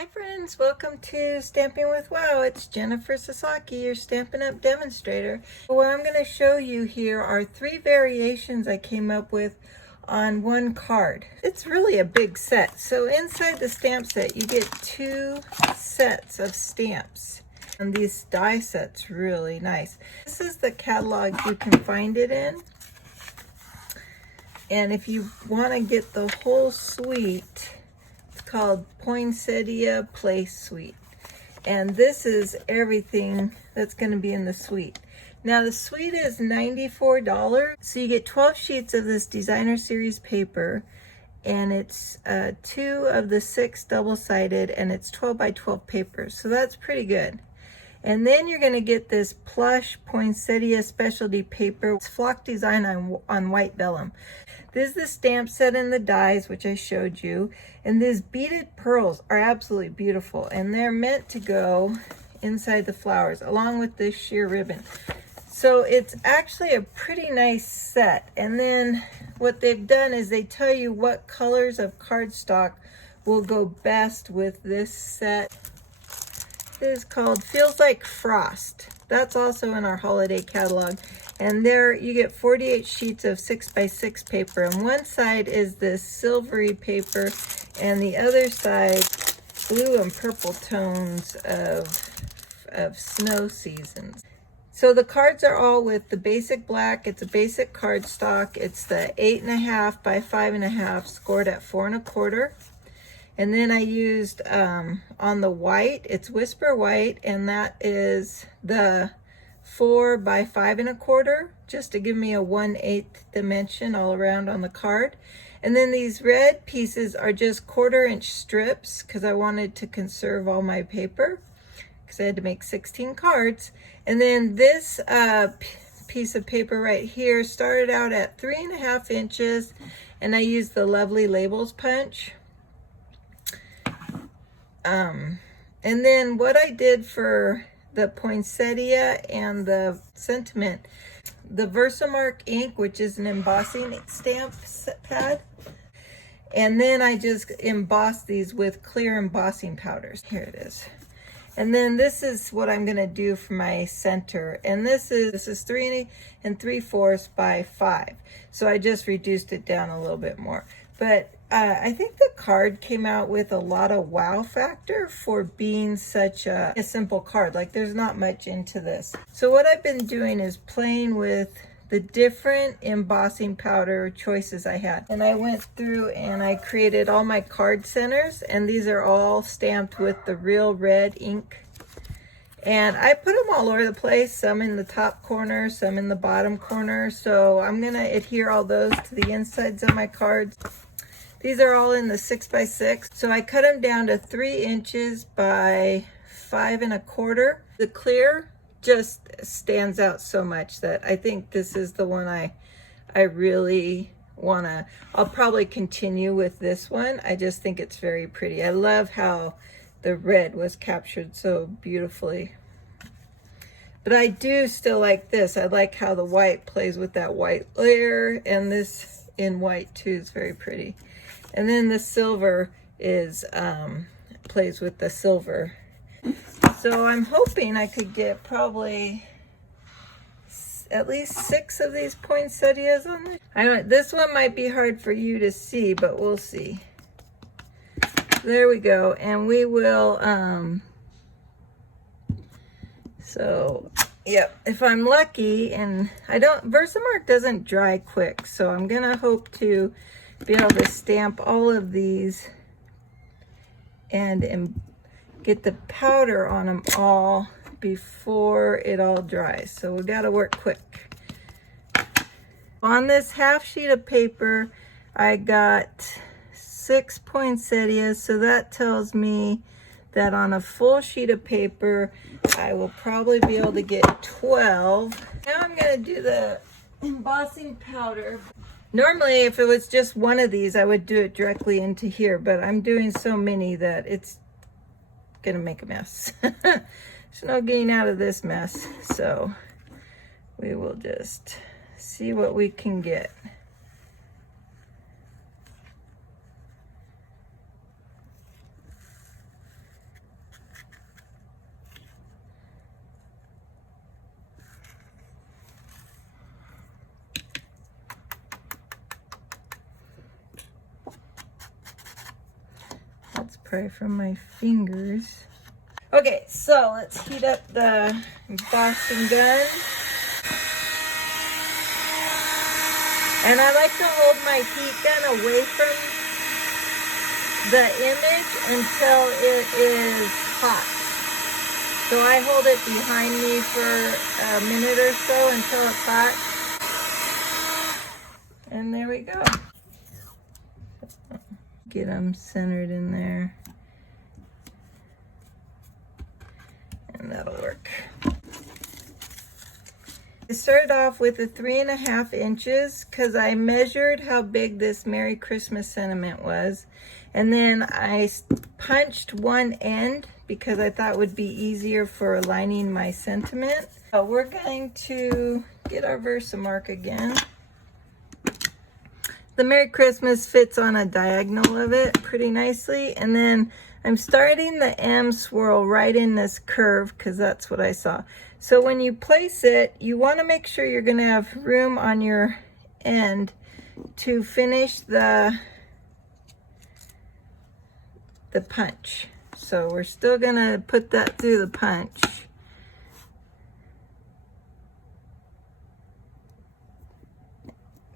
Hi friends, welcome to Stamping with Wow. It's Jennifer Sasaki, your Stampin' Up demonstrator. What I'm going to show you here are 3 variations I came up with on one card. It's really a big set. So inside the stamp set you get 2 sets of stamps. And these die sets really nice. This is the catalog you can find it in. And if you want to get the whole suite, called Poinsettia Place Suite, and this is everything that's going to be in the suite. Now the suite is $94, so you get 12 sheets of this designer series paper, and it's 2 of the 6 double-sided, and it's 12 by 12 paper, so that's pretty good. And then you're going to get this plush poinsettia specialty paper. It's flock design on white vellum. This is the stamp set and the dies, which I showed you. And these beaded pearls are absolutely beautiful. And they're meant to go inside the flowers, along with this sheer ribbon. So it's actually a pretty nice set. And then what they've done is they tell you what colors of cardstock will go best with this set. It is called Feels Like Frost. That's also in our holiday catalog. And there you get 48 sheets of 6 by 6 paper. And one side is this silvery paper, and the other side blue and purple tones of snow seasons. So the cards are all with the basic black. It's a basic cardstock. It's the 8.5 by 5.5 scored at 4 1/4. And then I used on the white, it's Whisper White, and that is the 4 by 5 1/4, just to give me a 1/8 dimension all around on the card. And then these red pieces are just 1/4 inch strips, because I wanted to conserve all my paper, because I had to make 16 cards. And then this piece of paper right here started out at 3.5 inches, and I used the lovely Labels Punch. And then what I did for the poinsettia and the sentiment, the Versamark ink, which is an embossing stamp pad, and then I just embossed these with clear embossing powders. Here it is. And then this is what I'm going to do for my center, and this is 3 3/4 by 5, so I just reduced it down a little bit more. But I think the card came out with a lot of wow factor for being such a simple card. Like, there's not much into this. So what I've been doing is playing with the different embossing powder choices I had. And I went through and I created all my card centers, and these are all stamped with the real red ink. And I put them all over the place, some in the top corner, some in the bottom corner. So I'm gonna adhere all those to the insides of my cards. These are all in the 6 by 6. So I cut them down to 3 inches by 5 1/4. The clear just stands out so much that I think this is the one I really wanna, I'll probably continue with this one. I just think it's very pretty. I love how the red was captured so beautifully. But I do still like this. I like how the white plays with that white layer, and this in white too is very pretty. And then the silver is plays with the silver. So I'm hoping I could get probably at least 6 of these poinsettias on there. I don't, this one might be hard for you to see, but we'll see. There we go. And we will so yep, if I'm lucky, and Versamark doesn't dry quick, so I'm gonna hope to be able to stamp all of these and get the powder on them all before it all dries. So we got to work quick. On this half sheet of paper, I got 6 poinsettias, so that tells me that on a full sheet of paper, I will probably be able to get 12. Now I'm going to do the embossing powder. Normally, if it was just one of these, I would do it directly into here, but I'm doing so many that it's gonna make a mess. There's no getting out of this mess, so we will just see what we can get. probably from my fingers. Okay, so let's heat up the embossing gun. And I like to hold my heat gun away from the image until it is hot. So I hold it behind me for a minute or so until it's hot. And there we go. Get them centered in there. And that'll work. I started off with a 3.5 inches because I measured how big this Merry Christmas sentiment was. And then I punched one end because I thought it would be easier for aligning my sentiment. So we're going to get our Versamark again. The Merry Christmas fits on a diagonal of it pretty nicely. And then I'm starting the M swirl right in this curve because that's what I saw. So when you place it, you want to make sure you're going to have room on your end to finish the punch. So we're still going to put that through the punch.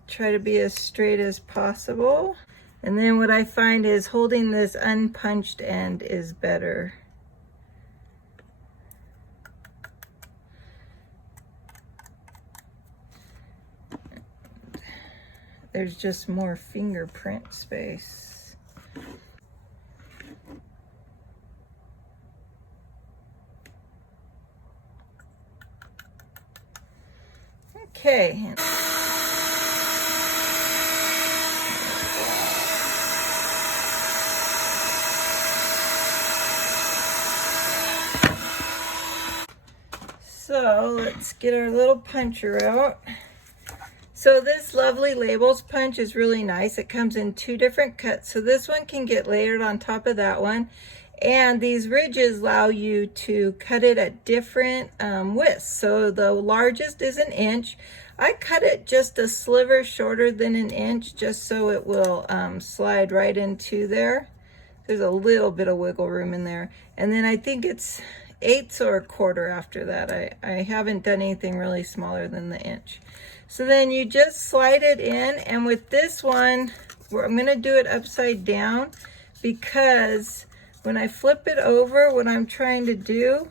Try to be as straight as possible. And then what I find is holding this unpunched end is better. There's just more fingerprint space. Okay. So let's get our little puncher out. So this lovely labels punch is really nice. It comes in 2 different cuts. So this one can get layered on top of that one. And these ridges allow you to cut it at different widths. So the largest is 1 inch. I cut it just a sliver shorter than 1 inch just so it will slide right into there. There's a little bit of wiggle room in there. And then I think it's 1/8 or 1/4 after that. I haven't done anything really smaller than the inch. So then you just slide it in, and with this one, I'm going to do it upside down because when I flip it over, what I'm trying to do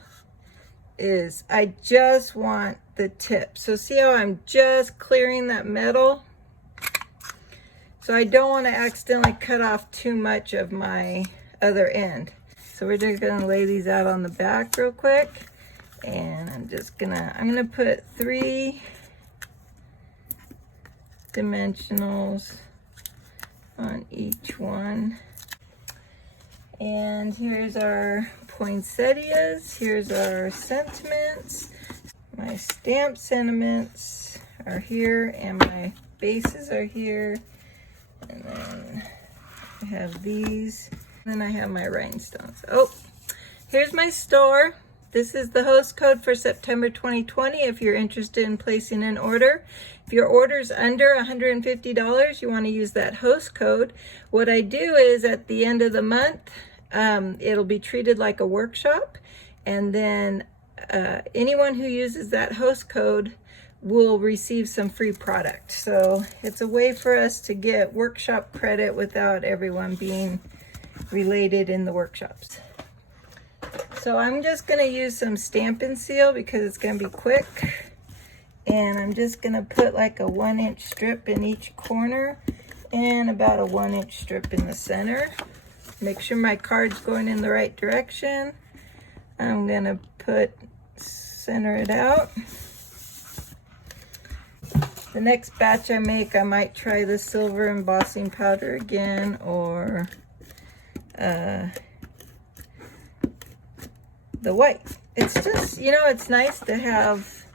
is I just want the tip. So see how I'm just clearing that metal? So I don't want to accidentally cut off too much of my other end. So we're just going to lay these out on the back real quick. And I'm going to put 3 dimensionals on each one. And here's our poinsettias. Here's our sentiments. My stamp sentiments are here and my bases are here. And then I have these. And then I have my rhinestones. Oh, here's my store. This is the host code for September 2020 if you're interested in placing an order. If your order's under $150, you want to use that host code. What I do is at the end of the month, it'll be treated like a workshop. And then anyone who uses that host code will receive some free product. So it's a way for us to get workshop credit without everyone being related in the workshops. So I'm just going to use some Stampin' Seal because it's going to be quick. And I'm just going to put like a 1-inch strip in each corner and about a 1-inch strip in the center. Make sure my card's going in the right direction. I'm going to center it out. The next batch I make, I might try the silver embossing powder again, or the white. It's just, you know, it's nice to have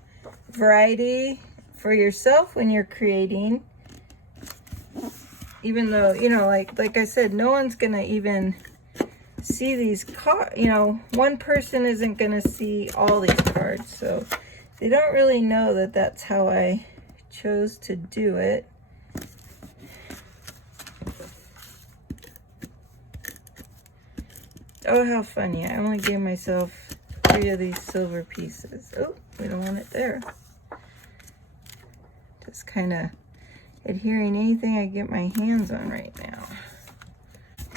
variety for yourself when you're creating. Even though, you know, like I said, no one's gonna even see these cards. You know, one person isn't gonna see all these cards, so they don't really know that that's how I chose to do it. Oh, how funny. I only gave myself 3 of these silver pieces. Oh, we don't want it there. Just kind of adhering anything I get my hands on right now.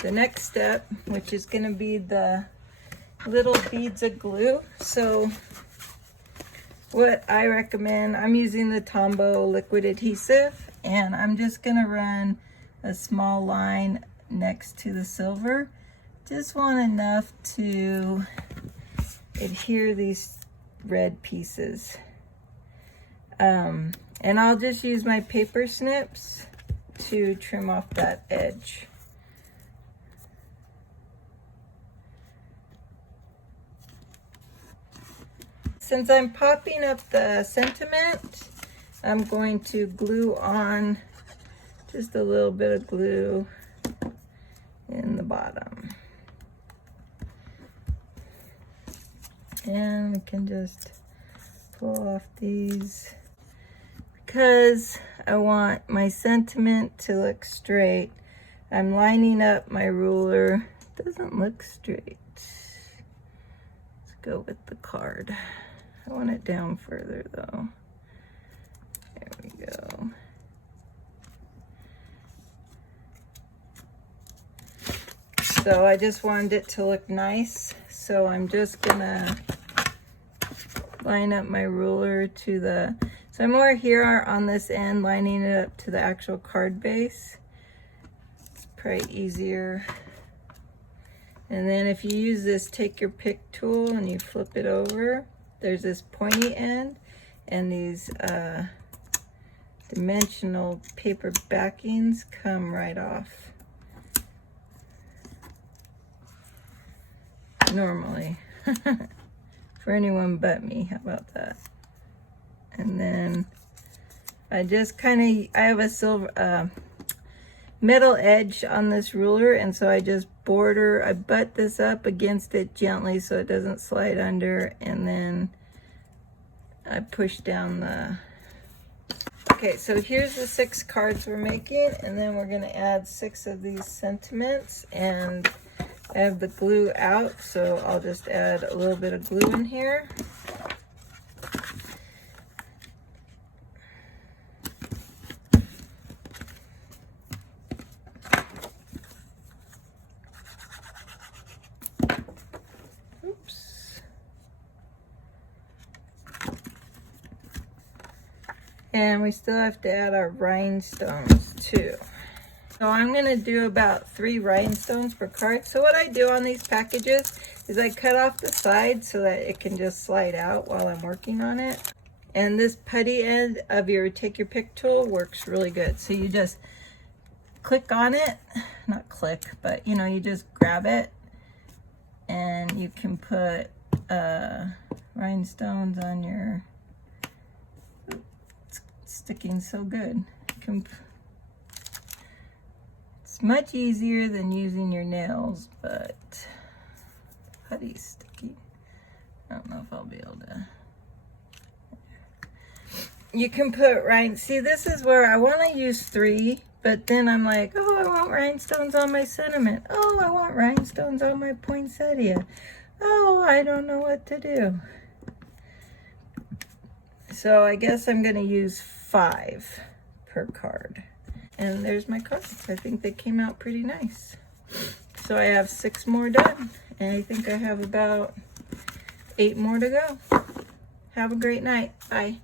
The next step, which is going to be the little beads of glue. So what I recommend, I'm using the Tombow liquid adhesive, and I'm just going to run a small line next to the silver. Just want enough to adhere these red pieces. And I'll just use my paper snips to trim off that edge. Since I'm popping up the sentiment, I'm going to glue on just a little bit of glue in the bottom. And we can just pull off these because I want my sentiment to look straight. I'm lining up my ruler. It doesn't look straight. Let's go with the card. I want it down further though. There we go. So I just wanted it to look nice. So I'm just gonna line up my ruler to the, so I'm more here on this end, lining it up to the actual card base. It's probably easier. And then if you use this take your pick tool and you flip it over, there's this pointy end and these dimensional paper backings come right off. Normally. For anyone but me, how about that? And then I just kind of, I have a silver metal edge on this ruler, and so I just border, I butt this up against it gently so it doesn't slide under, and then I push down the, okay, so here's the 6 cards we're making, and then we're gonna add 6 of these sentiments, and I have the glue out, so I'll just add a little bit of glue in here. Oops. And we still have to add our rhinestones too. So I'm gonna do about 3 rhinestones per card. So what I do on these packages is I cut off the side so that it can just slide out while I'm working on it. And this putty end of your take your pick tool works really good. So you just click on it, not click, but you know, you just grab it and you can put rhinestones on your, it's sticking so good. It's much easier than using your nails, but putty's sticky. I don't know if I'll be able to. You can put see, this is where I want to use 3, but then I'm like, oh, I want rhinestones on my sentiment. Oh, I want rhinestones on my poinsettia. Oh, I don't know what to do. So I guess I'm going to use 5 per card. And there's my cards. I think they came out pretty nice. So I have 6 more done. And I think I have about 8 more to go. Have a great night. Bye.